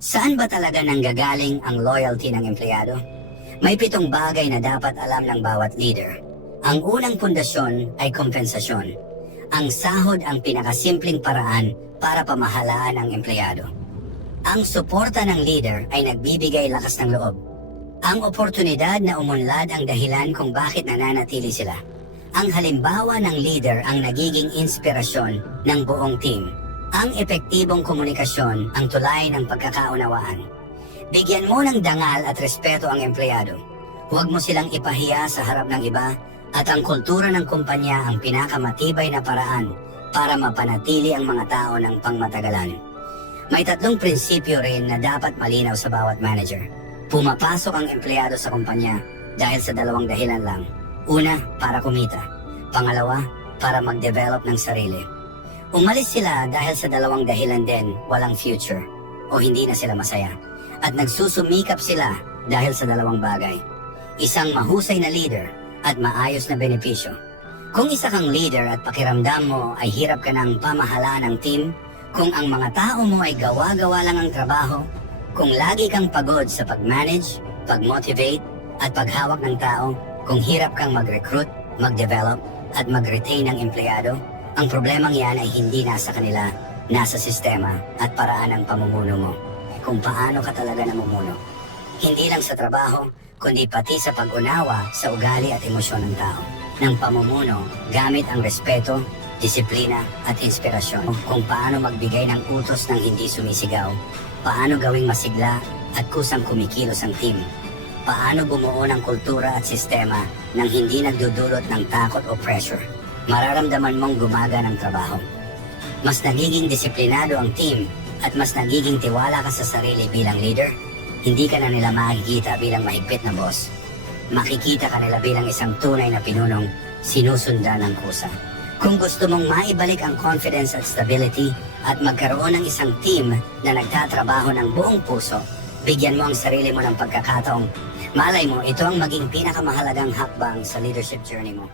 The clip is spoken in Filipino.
Saan ba talaga nanggagaling ang loyalty ng empleyado? May 7 bagay na dapat alam ng bawat leader. Ang unang pundasyon ay kompensasyon. Ang sahod ang pinakasimpleng paraan para pamahalaan ang empleyado. Ang suporta ng leader ay nagbibigay lakas ng loob. Ang oportunidad na umunlad ang dahilan kung bakit nananatili sila. Ang halimbawa ng leader ang nagiging inspirasyon ng buong team. Ang epektibong komunikasyon ang tulay ng pagkakaunawaan. Bigyan mo ng dangal at respeto ang empleyado. Huwag mo silang ipahiya sa harap ng iba at ang kultura ng kumpanya ang pinakamatibay na paraan para mapanatili ang mga tao ng pangmatagalan. May 3 prinsipyo rin na dapat malinaw sa bawat manager. Pumapasok ang empleyado sa kumpanya dahil sa 2 dahilan lang. Una, para kumita. Pangalawa, para mag-develop ng sarili. Umalis sila dahil sa 2 dahilan din, walang future o hindi na sila masaya. At nagsusumikap sila dahil sa 2 bagay. Isang mahusay na leader at maayos na benepisyo. Kung isa kang leader at pakiramdam mo ay hirap ka ng pamahalaan ng team, kung ang mga tao mo ay gawa-gawa lang ang trabaho, kung lagi kang pagod sa pag-manage, pag-motivate at paghawak ng tao, kung hirap kang mag-recruit, mag-develop at mag-retain ng empleyado, ang problemang yan ay hindi nasa kanila, nasa sistema at paraan ng pamumuno mo. Kung paano ka talaga namumuno. Hindi lang sa trabaho, kundi pati sa pag-unawa sa ugali at emosyon ng tao. Ng pamumuno, gamit ang respeto, disiplina at inspirasyon. Kung paano magbigay ng utos ng hindi sumisigaw, paano gawing masigla at kusang kumikilos ang team, paano bumuo ng kultura at sistema nang hindi nagdudulot ng takot o pressure. Mararamdaman mong gumaga ng trabaho. Mas nagiging disiplinado ang team at mas nagiging tiwala ka sa sarili bilang leader. Hindi ka na nila makikita bilang mahigpit na boss. Makikita ka nila bilang isang tunay na pinunong sinusundan ng kusa. Kung gusto mong maibalik ang confidence at stability at magkaroon ng isang team na nagtatrabaho ng buong puso, bigyan mo ang sarili mo ng pagkakataong malay mo ito ang maging pinakamahalagang hakbang sa leadership journey mo.